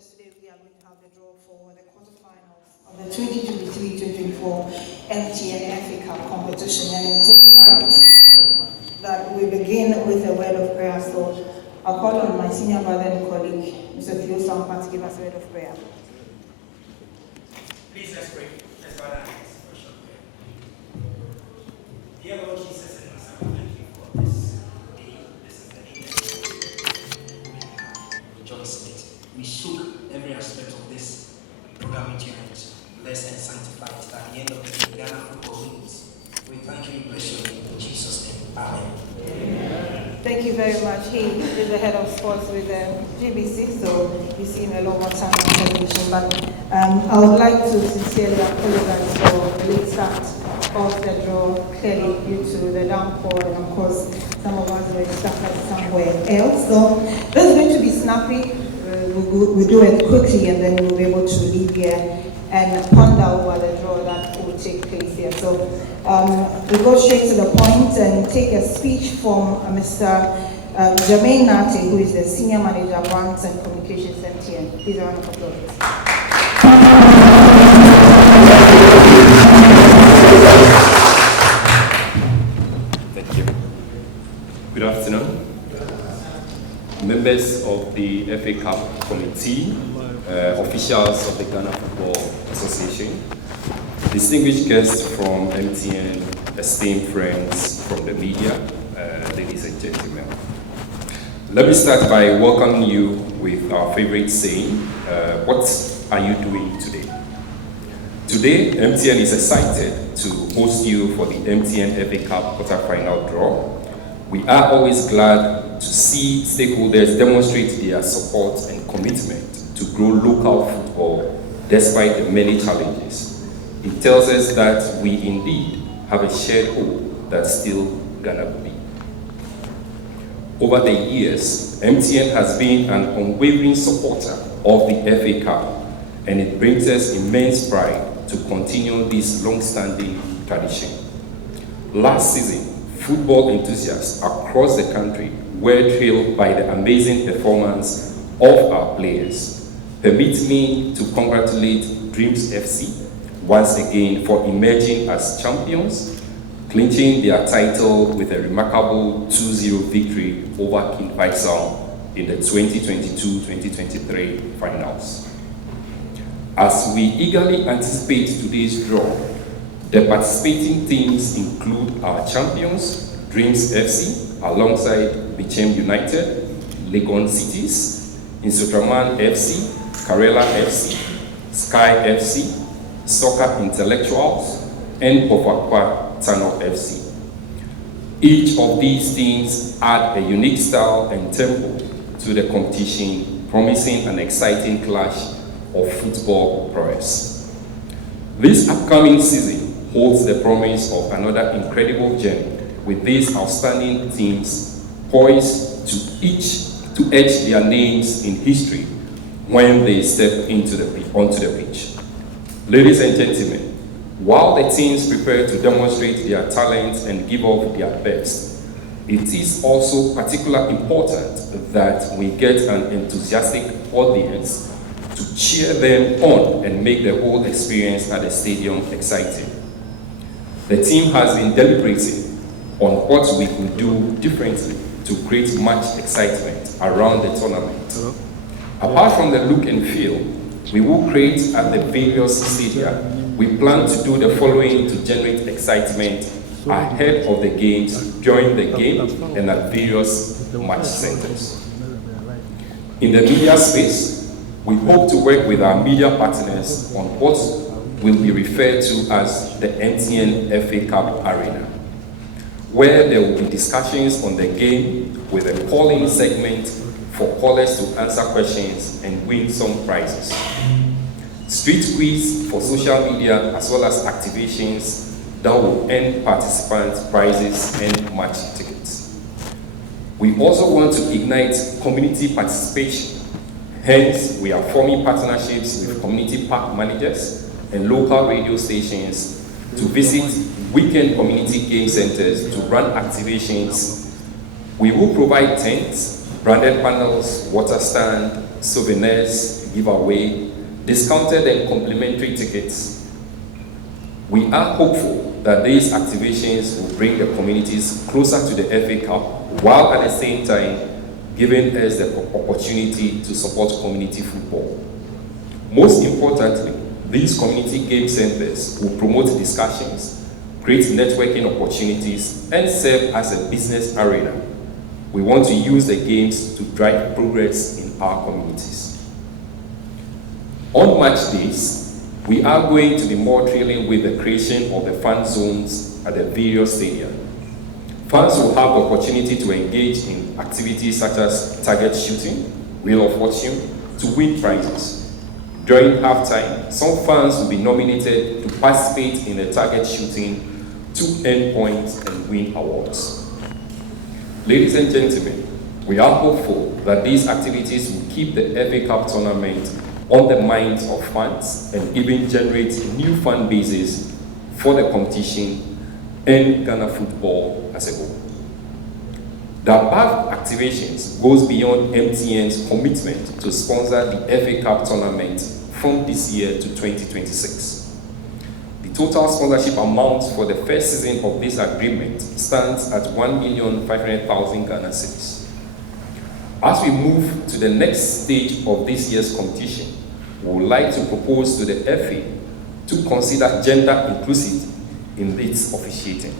Today we are going to have the draw for the quarterfinals of the 2023-2024 Mtn Fa Cup competition, and it's only right that we begin with a word of prayer. So I'll call on my senior brother and colleague, Mr. Theo Sampa, to give us a word of prayer. Please let's pray. Let's bow our heads for a short prayer. Dear Lord Jesus and Master, thank you for this day. This is the day that we have rejoiced in it. We shook every aspect of this program into your hands. Bless and sanctify it. At the end of the Ghana football wins. We thank you and bless you in Jesus' name. Amen. Thank you very much. He is the head of sports with GBC, so you see him a lot more time on television. But I would like to sincerely apologize for the late start of the draw, clearly due to the downpour, and of course, some of us were stuck somewhere else. So this is going to be snappy. We'll do it quickly, and then we'll be able to leave here and ponder over the draw that will take place here. So we'll go straight to the point and take a speech from Mr. Jermaine Nate, who is the Senior Manager, Brands and Communications MTN. Please, a round of applause. Thank you. Good afternoon. Members of the FA Cup Committee, officials of the Ghana Football Association, distinguished guests from MTN, esteemed friends from the media, ladies and gentlemen. Let me start by welcoming you with our favorite saying, what are you doing today? Today, MTN is excited to host you for the MTN FA Cup quarter-final draw. We are always glad to see stakeholders demonstrate their support and commitment to grow local football despite the many challenges. It tells us that we indeed have a shared hope that's still gonna be. Over the years, MTN has been an unwavering supporter of the FA Cup, and it brings us immense pride to continue this long-standing tradition. Last season, football enthusiasts across the country were thrilled by the amazing performance of our players. Permit me to congratulate Dreams FC once again for emerging as champions, clinching their title with a remarkable 2-0 victory over King Faisal in the 2022-2023 finals. As we eagerly anticipate today's draw, the participating teams include our champions, Dreams FC, alongside Bichem United, Legon Cities, Insotraman FC, Karela FC, Sky FC, Soccer Intellectuals, and Pofakwa Tano FC. Each of these teams add a unique style and tempo to the competition, promising an exciting clash of football prowess. This upcoming season holds the promise of another incredible journey, with these outstanding teams poised to etch their names in history when they step onto the pitch. Ladies and gentlemen, while the teams prepare to demonstrate their talents and give off their best, it is also particularly important that we get an enthusiastic audience to cheer them on and make the whole experience at the stadium exciting. The team has been deliberating on what we could do differently to create much excitement around the tournament. Apart from the look and feel we will create at the various stadia, we plan to do the following to generate excitement ahead of the games, during the game, and at various match centers. In the media space, we hope to work with our media partners on what will be referred to as the Mtn FA Cup Arena, where there will be discussions on the game with a call-in segment for callers to answer questions and win some prizes. Street quiz for social media, as well as activations that will earn participants prizes and match tickets. We also want to ignite community participation. Hence, we are forming partnerships with community park managers and local radio stations to visit weekend community game centers to run activations. We will provide tents, branded panels, water stand, souvenirs, giveaway, discounted and complimentary tickets. We are hopeful that these activations will bring the communities closer to the FA Cup, while at the same time giving us the opportunity to support community football. Most importantly, these community game centers will promote discussions, create networking opportunities, and serve as a business arena. We want to use the games to drive progress in our communities. On match days, we are going to be more thrilling with the creation of the fan zones at the various stadiums. Fans will have the opportunity to engage in activities such as target shooting, Wheel of Fortune, to win prizes. During halftime, some fans will be nominated to participate in the target shooting to earn points and win awards. Ladies and gentlemen, we are hopeful that these activities will keep the FA Cup tournament on the minds of fans and even generate new fan bases for the competition and Ghana football as a whole. The above activations goes beyond MTN's commitment to sponsor the FA Cup tournament from this year to 2026. The total sponsorship amount for the first season of this agreement stands at 1,500,000 Ghana cedis. As we move to the next stage of this year's competition, we would like to propose to the FA to consider gender inclusivity in its officiating.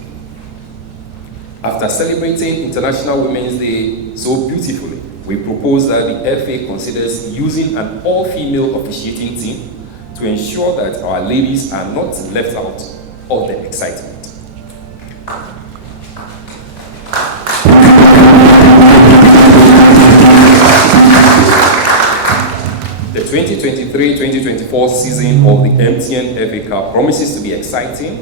After celebrating International Women's Day so beautifully, we propose that the FA considers using an all-female officiating team to ensure that our ladies are not left out of the excitement. The 2023-2024 season of the MTN FA Cup promises to be exciting,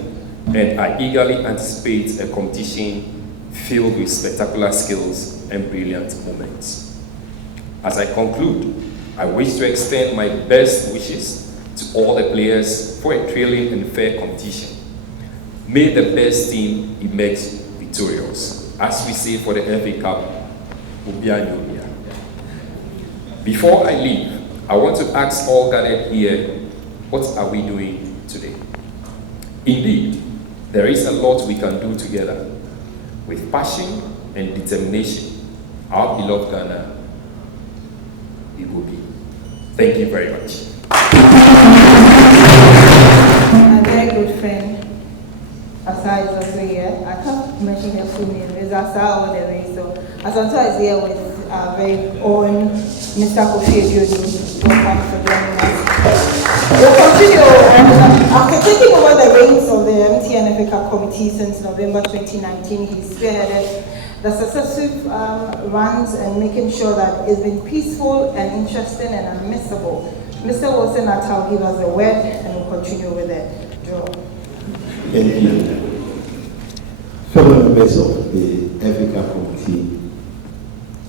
and I eagerly anticipate a competition filled with spectacular skills and brilliant moments. As I conclude, I wish to extend my best wishes to all the players for a thrilling and fair competition. May the best team emerge victorious. As we say for the FA Cup, Ubianyobia. Before I leave, I want to ask all gathered here, what are we doing today? Indeed, there is a lot we can do together. With passion and determination, our beloved Ghana, it will be. Thank you very much. My very good friend, Asa is also here. I can't mention her full name. It's Asa all the way. So Asanta is here with our very own Mr. Kofi Ediodu. Welcome for joining us. We'll continue. After taking over the reins of the MTN FA Cup Committee since November 2019, he spearheaded the successive runs and making sure that it's been peaceful and interesting and unmissable. Mr. Wilson Natal give us the word and we'll continue with the draw. Thank you. Fellow members of the FA Cup Committee,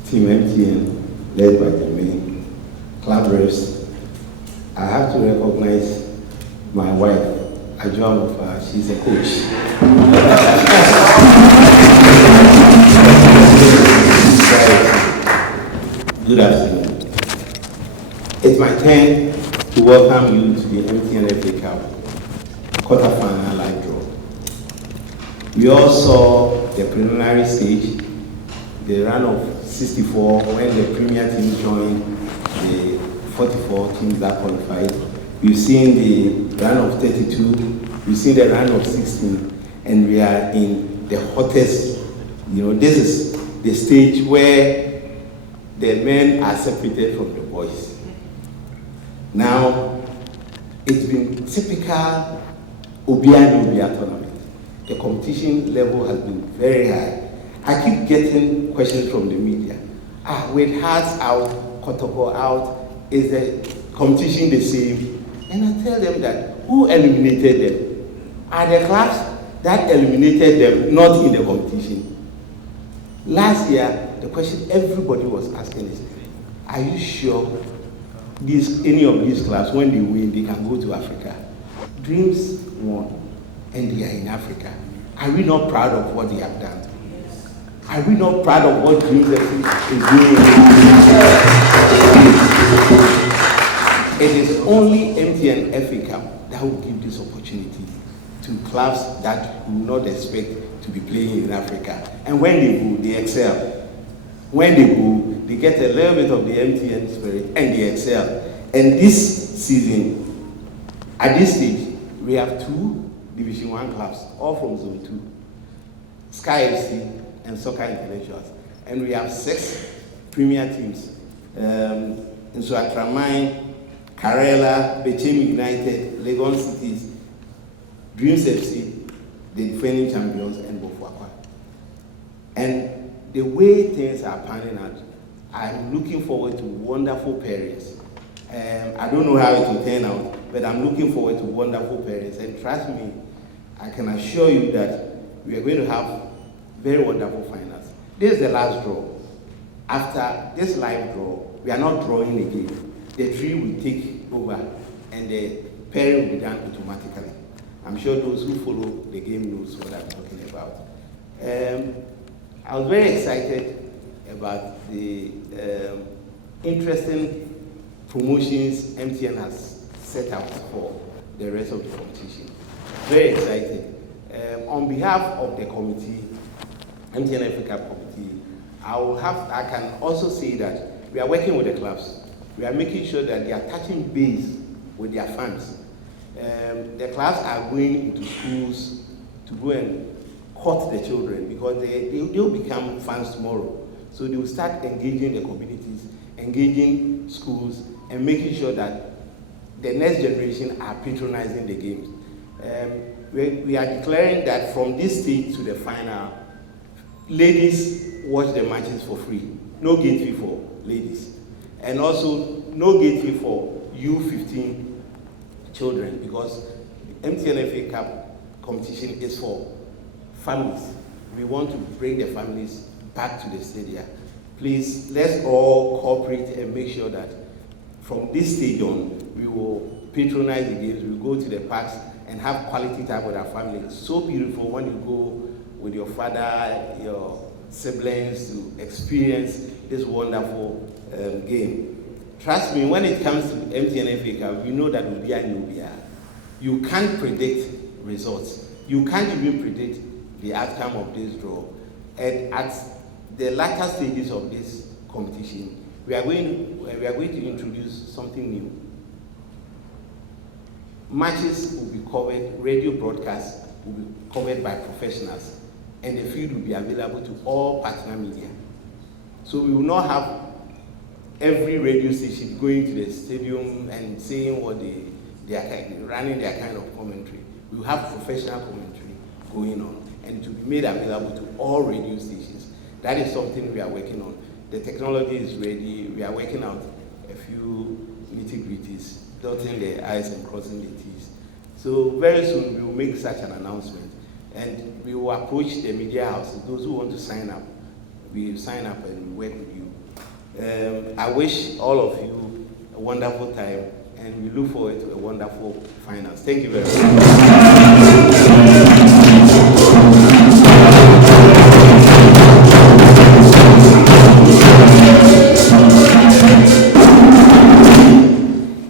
Team MTN, led by the main club reps, I have to recognize my wife, Ajua Mufa. She's a coach. Good afternoon. It's my turn to welcome you to the MTN FA Cup quarterfinal live draw. We all saw the preliminary stage, the run of 64 when the Premier team joined the 44 teams that qualified. We've seen the run of 32, we've seen the run of 16, and we are in the hottest, this is the stage where the men are separated from the boys. Now, it's been typical Obia tournament. The competition level has been very high. I keep getting questions from the media. With Hearts out, Kotoko out, is the competition the same? And I tell them that who eliminated them? Are the clubs that eliminated them not in the competition? Last year, the question everybody was asking is, are you sure any of these clubs, when they win, they can go to Africa? Dreams won, and they are in Africa. Are we not proud of what they have done? Are we not proud of what Dreams is doing? It is only Mtn Fa Cup that will give this opportunity to clubs that we will not expect to be playing in Africa. And when they go, they excel. When they go, they get a little bit of the MTN spirit and they excel. And this season, at this stage, we have 2 Division 1 clubs, all from Zone 2, Sky FC and Soccer Intellectuals. And we have 6 premier teams, Nsuatramine, Karela, Bechemi United, Legon Cities, Dreams FC, the defending champions, and Bofuakwa. And the way things are panning out, I'm looking forward to wonderful pairings. I don't know how it will turn out, but I'm looking forward to wonderful pairings. And trust me, I can assure you that we are going to have very wonderful finals. This is the last draw. After this live draw, we are not drawing again. The tree will take over and the pairing will be done automatically. I'm sure those who follow the game knows what I'm talking about. I was very excited about the interesting promotions MTN has set out for the rest of the competition. Very excited. On behalf of the committee, Mtn Fa Cup committee, I can also say that we are working with the clubs. We are making sure that they are touching base with their fans. The clubs are going into schools to go and court the children because they will become fans tomorrow. So they will start engaging the communities, engaging schools, and making sure that the next generation are patronizing the games. We are declaring that from this stage to the final, ladies watch the matches for free. No gate fee for ladies. And also, no gate fee for U15 children because Mtn Fa Cup competition is for families. We want to bring the families back to the stadium. Please, let's all cooperate and make sure that from this stage on, we will patronize the games, we will go to the parks and have quality time with our family. It's so beautiful when you go with your father, your siblings to experience this wonderful game. Trust me, when it comes to Mtn Fa Cup, you know that Ubia and Ubia. You can't predict results. You can't even predict the outcome of this draw. And at the latter stages of this competition, we are going to introduce something new. Matches will be covered, radio broadcasts will be covered by professionals, and the field will be available to all partner media. So we will not have every radio station going to the stadium and saying what they are running their kind of commentary. We will have professional commentary going on, and it will be made available to all radio stations. That is something we are working on. The technology is ready. We are working out a few nitty-gritties, dotting the I's and crossing the T's. So very soon we will make such an announcement, and we will approach the media houses. Those who want to sign up, we sign up and we work with you. I wish all of you a wonderful time, and we look forward to a wonderful finals. Thank you very much.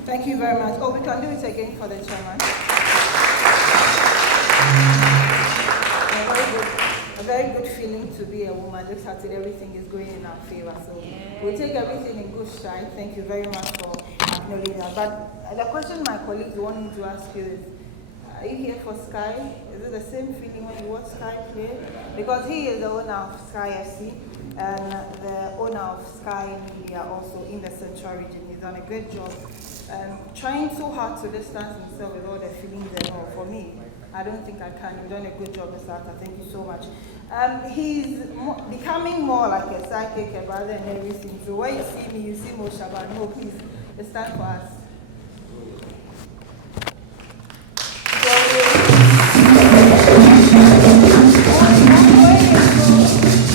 Thank you very much. Oh, we can do it again for the chairman. A very good feeling to be a woman. Looks at it, everything is going in our favor. So we'll take everything in good stride. Thank you very much for acknowledging that. But the question my colleagues want me to ask you is, are you here for Sky? Is it the same feeling when you watch Sky play? Because he is the owner of Sky FC and the owner of Sky Media also in the Central region. He's done a great job trying so hard to distance himself with all the feelings and all. For me, I don't think I can. You've done a good job, Mr. Arthur. Thank you so much. He's becoming more like a psychic about and everything. So when you see me, you see Mo Shaban. No, please, it's time for us.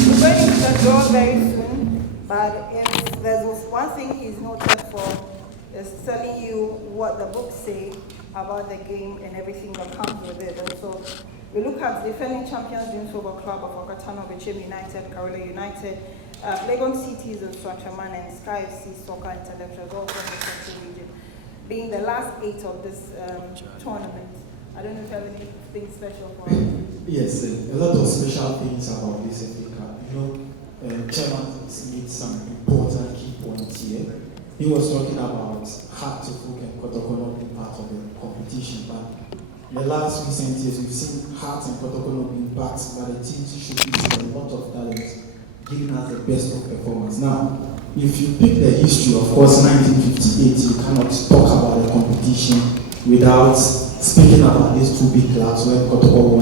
We're going to the draw very soon, but if there's one thing he's noted for, is telling you what the books say about the game and everything that comes with it. And so we look at defending champions Dreams Football Club of Okatano, Bechem United, Karola United, Legon Cities of Swatraman, and Sky FC Soccer Intellectuals, all from the Central region, being the last 8 of this tournament. I don't know if you have anything special for us. Yes, a lot of special things about this FA Cup. You know, Chairman made some important key points here. He was talking about hard to book and Kotokolo being part of the competition, but in the last recent years we've seen Hearts and Kotokolo being backed by the teams showcasing a lot of talent, giving us the best of performance. Now, if you pick the history, of course, 1958, you cannot talk about the competition without speaking about these two big clubs when Kotokolo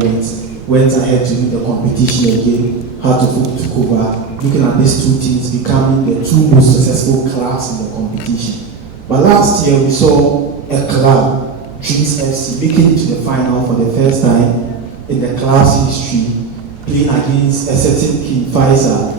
went ahead to win the competition again, Hearts took over. Looking at these two teams becoming the two most successful clubs in the competition. But last year we saw a club, Dreams FC, making it to the final for the first time in the club's history, playing against a certain King Faisal,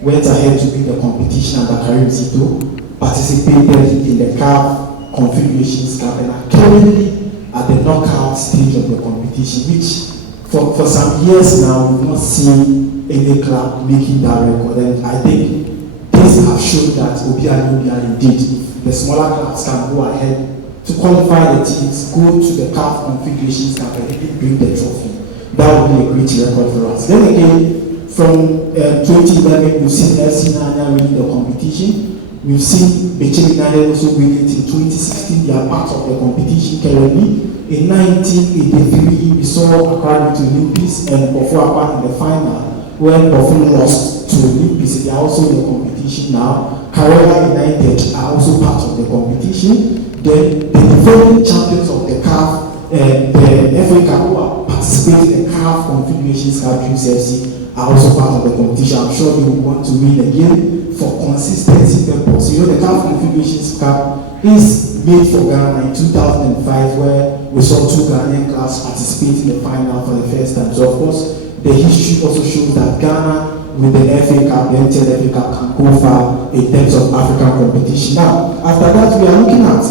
went ahead to win the competition under Karim Zito, participated in the CAF Confederations Cup, and are currently at the knockout stage of the competition, which for some years now we've not seen any club making that record, and I think this has shown that Obiani indeed, if the smaller clubs can go ahead to qualify the teams, go to the CAF Confederations Cup and really bring the trophy, that would be a great record for us. Then again, from 2011, we've seen FC Nanya winning the competition. We've seen Bechem United also winning it in 2016. They are part of the competition currently. In 1983, we saw Accra to Olympics and Bofuapa in the final, when Bofun lost to Olympics. They are also in the competition now. Karola United are also part of the competition. Then the defending champions of the CAF, the FA Cup, who are participating in the CAF Confederations Cup, Dreams FC, are also part of the competition. I'm sure they will want to win again for consistency purpose. You know, the CAF Confederations Cup is made for Ghana in 2005, where we saw 2 Ghanaian clubs participate in the final for the first time. So of course, the history also shows that Ghana, with the FA Cup, the Mtn Fa Cup, can go far in terms of African competition. Now, after that, we are looking at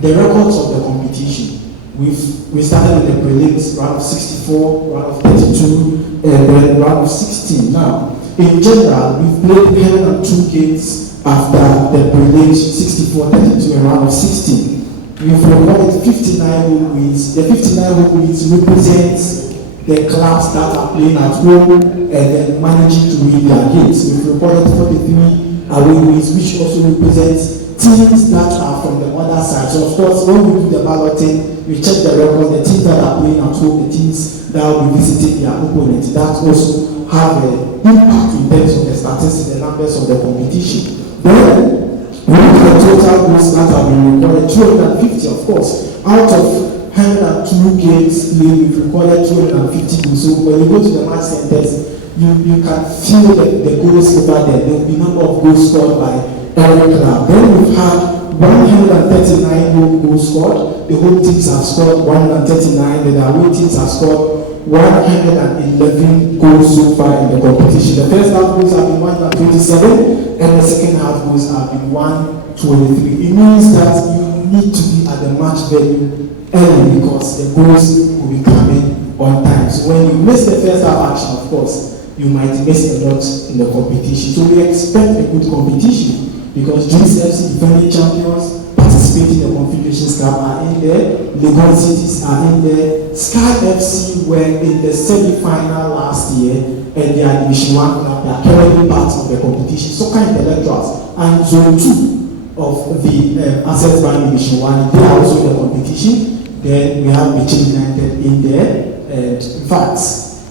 the records of the competition. We started with the prelims, round of 64, round of 32, and then round of 16. Now, in general, we've played 102 games after the prelims, 64, 32, and round of 16. We've recorded 59 home wins. The 59 home wins represents the clubs that are playing at home and then managing to win their games. We've recorded 43 away wins, which also represents teams that are from the other side. So of course, when we do the balloting, we check the record, the teams that are playing at home, the teams that will be visiting their opponents. That also have an impact in terms of the statistics, the numbers of the competition. Then, we look at the total goals that have been recorded, 250 of course, out of 102 games played, we've recorded 250 goals. So when you go to the match centers, you can feel the goals over there. There will be a number of goals scored by every club. Then we've had 139 home goals scored. The home teams have scored 139, the away teams have scored 111 goals so far in the competition. The first half goals have been 127, and the second half goals have been 123. It means that you need to be at the match venue early because the goals will be coming on time. So when you miss the first half action, of course, you might miss a lot in the competition. So we expect a good competition because Dreams FC defending champions participating in the Confederations Cup are in there, Legon Cities are in there, Sky FC were in the semi-final last year and they are Division 1 club, they are currently part of the competition. Soccer Intellectuals and Zone 2 of the Access Bank Division 1, they are also in the competition. Then we have Bechem United in there, and in fact,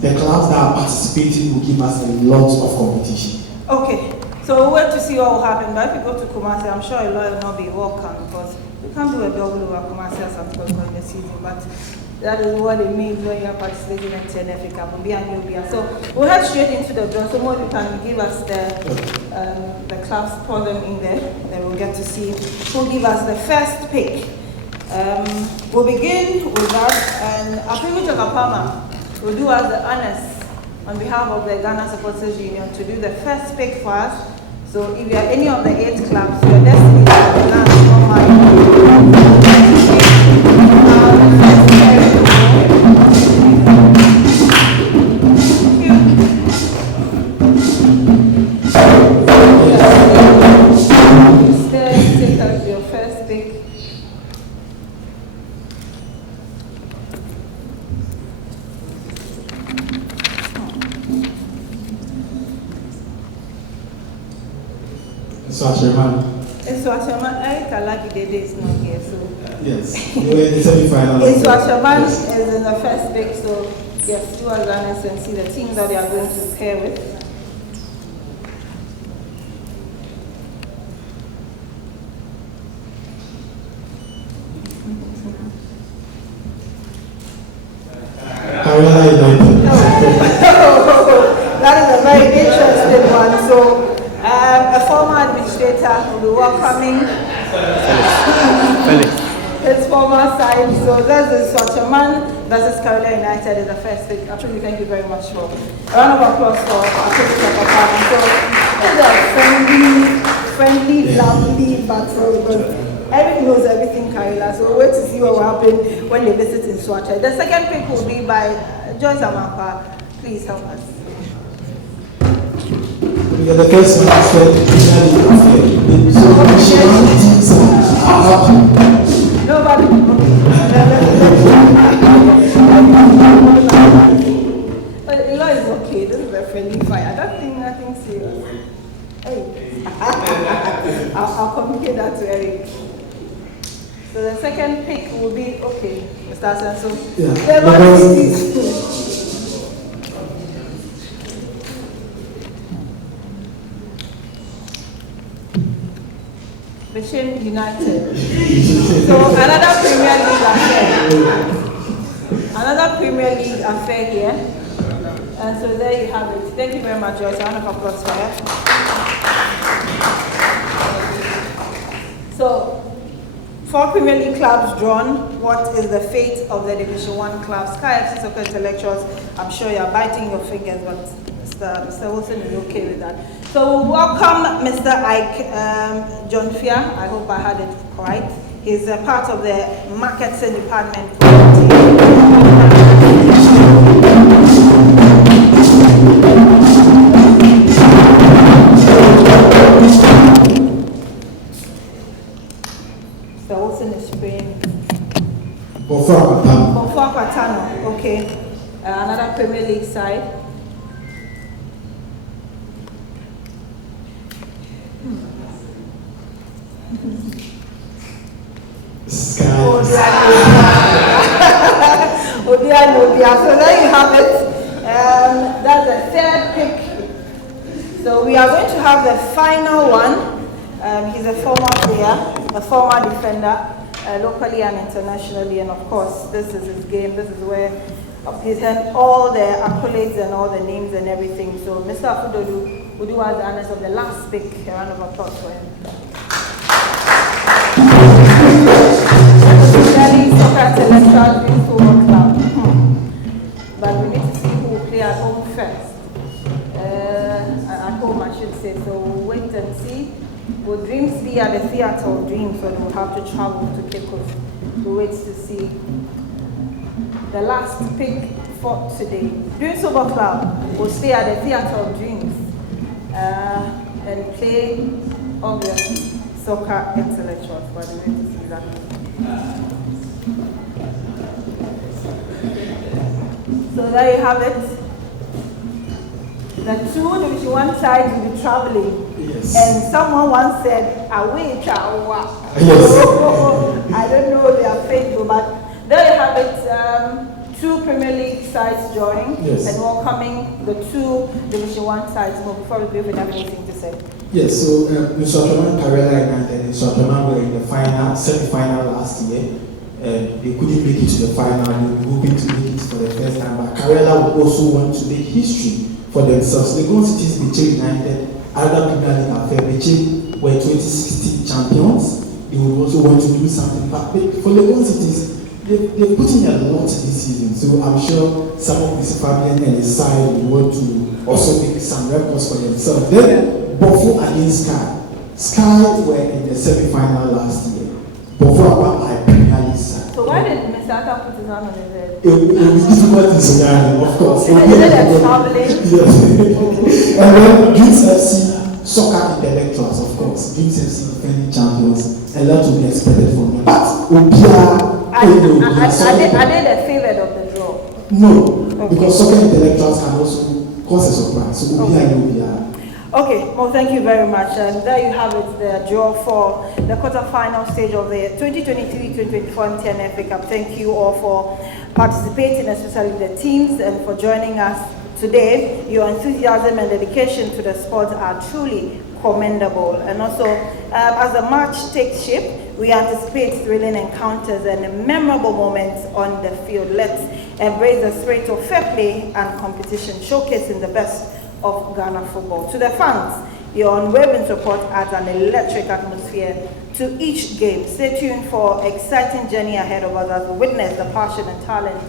the clubs that are participating will give us a lot of competition. Okay, so we'll wait to see what will happen. But if you go to Kumasi, I'm sure a lot will not be welcome because You can't do a double over commercial support in the season, but that is what it means when you are participating in Mtn Fa Cup. So we'll head straight into the draw. So more you can give us the clubs, pour them in there, then we'll get to see who'll give us the first pick. We'll begin with that, and Apimu Chakapama will do us the honors on behalf of the Ghana Supporters Union to do the first pick for us. So if you are any of the 8 clubs, your destiny is to land on my take us your first pick. Iswachaman, Eric Alagidede is not here, so. Yes, we're in the semi-final. Iswachaman is in the first pick, so yes, do us honest and see the teams that they are going to pair with. That is a very interesting one. So, a former administrator will be welcoming his former side. So, that's the Swachaman versus Carolina United is the first pick. Actually, thank you very much for a round of applause for Apimu Chakapama. So, it's a friendly, lovely battle. But Eric knows everything, Carolina. So, wait to see what will happen when they visit in Swacha. The second pick will be by Joyce Amapa. Please help us. Yeah, the first one is Nobody. But Elo is okay. This is a friendly fight. I don't think nothing serious. Hey. I'll communicate that to Eric. So the second pick will be okay, Mr. Asenso. Bishop United. So another Premier League affair. Another Premier League affair here. And so there you have it. Thank you very much, Joyce. A round of applause for her. So 4 Premier League clubs drawn. What is the fate of the Division 1 clubs? Sky FC Soccer Intellectuals, I'm sure you're biting your fingers, but Mr. Wilson is okay with that. So welcome Mr. Ike John Fia. I hope I had it right. He's a part of the marketing department. Mr. Wilson is spraying. Bofo Patano. Okay. Another Premier League side. Odia. So there you have it. That's the third pick. So we are going to have the final one. He's a former player, a former defender, locally and internationally, and of course, this is his game. This is where he's had all the accolades and all the names and everything. So Mr. Afudodu will do us the honors of the last pick. A round of applause for him. Soccer Intellectual Football Club. But we need to see who will play at home first. At home, I should say. So we'll wait and see. Will Dreams be at the Theatre of Dreams, or we'll have to travel to Cape Coast? We'll wait to see. The last pick for today. Dreams Football Club will stay at the Theatre of Dreams and play obviously Soccer Intellectuals. But we'll wait to see that. So there you have it. The 2 Division 1 sides will be traveling. Yes. And someone once said, away Chawa. Yes. So, I don't know their fate, but there you have it. 2 Premier League sides joining Yes. and welcoming the 2 Division 1 sides. But before we go, if you have anything to say. Yes, so Nsoatreman Karela United and Nsoatreman were in the final, semi-final last year. They couldn't make it to the final. They were hoping to make it for the first time, but Karela would also want to make history for themselves. The Golden Cities Beche United, other Premier League affair, Beche were 2016 champions. They would also want to do something. But for the Golden Cities, they put in a lot this season. So I'm sure some of Mr. Fabian and his side will want to also make some records for themselves. Then Bofo against Sky. Sky were in the semi-final last year. Bofo won by Premier League side. So why did Mr. Aka put his hand on his head? It will be difficult in Sudan, of course. Is it a traveling? Yes. And then Dreams FC, soccer intellectuals, of course. Dreams FC defending champions. A lot to be expected from them. But Are they the favorite of the draw? no, Okay. because soccer intellectuals can also cause a surprise. So Okay, well, thank you very much. And there you have it, the draw for the quarter-final stage of the 2023-2024 Mtn Fa Cup. Thank you all for participating, especially the teams, and for joining us today. Your enthusiasm and dedication to the sport are truly commendable. And also, as the match takes shape, we anticipate thrilling encounters and memorable moments on the field. Let's embrace the spirit of fair play and competition, showcasing the best of Ghana football. To the fans, your unwavering support adds an electric atmosphere to each game. Stay tuned for exciting journey ahead of us as we witness the passion and talent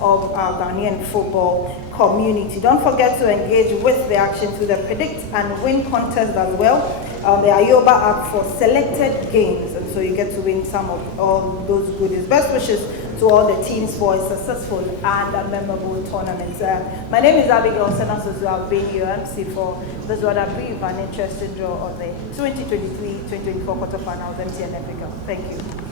of our Ghanaian football community. Don't forget to engage with the action through the Predict and Win contest as well. The Ayoba app for selected games, and so you get to win some of all those goodies. Best wishes to all the teams for a successful and a memorable tournament. My name is Abigail Senasozu. I've been your MC for this rather brief and interesting draw of the 2023-2024 quarterfinals Mtn Fa Cup. Thank you.